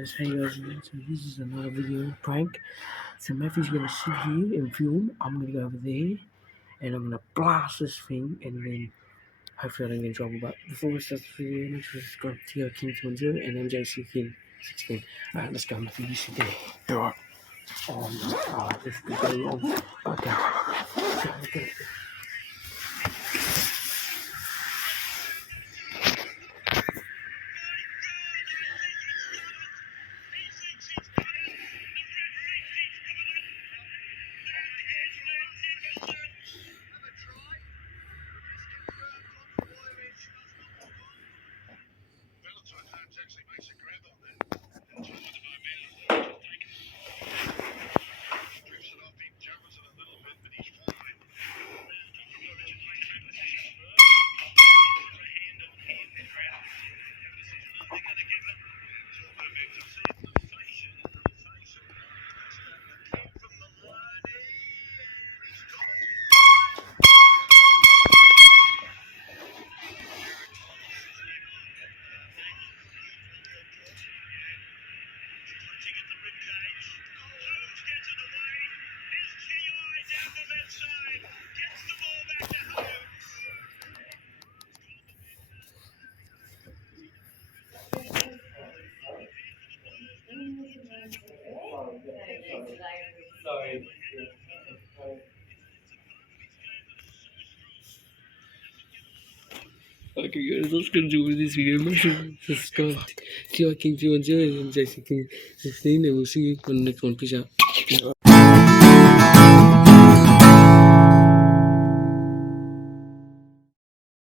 guys, hey guys, so this is another video prank. So Matthew's gonna sit here and film. I'm gonna go over there and I'm gonna blast this thing and then hopefully I don't get in trouble. But before we start the video, make sure to subscribe to Tio King 20 and MJC King 16. Alright, let's go, Matthew, you sit there. Alright. Oh no, alright, this could go wrong. Okay. Okay. Actually makes a grab on that. And Tom at the moment drifts it off, he juggles it a little bit, but he's fine. Sorry. Okay guys, let's continue with this video. Make sure to subscribe to Tio King 20 and MJC King 16 and we'll see you on the next one. Peace out.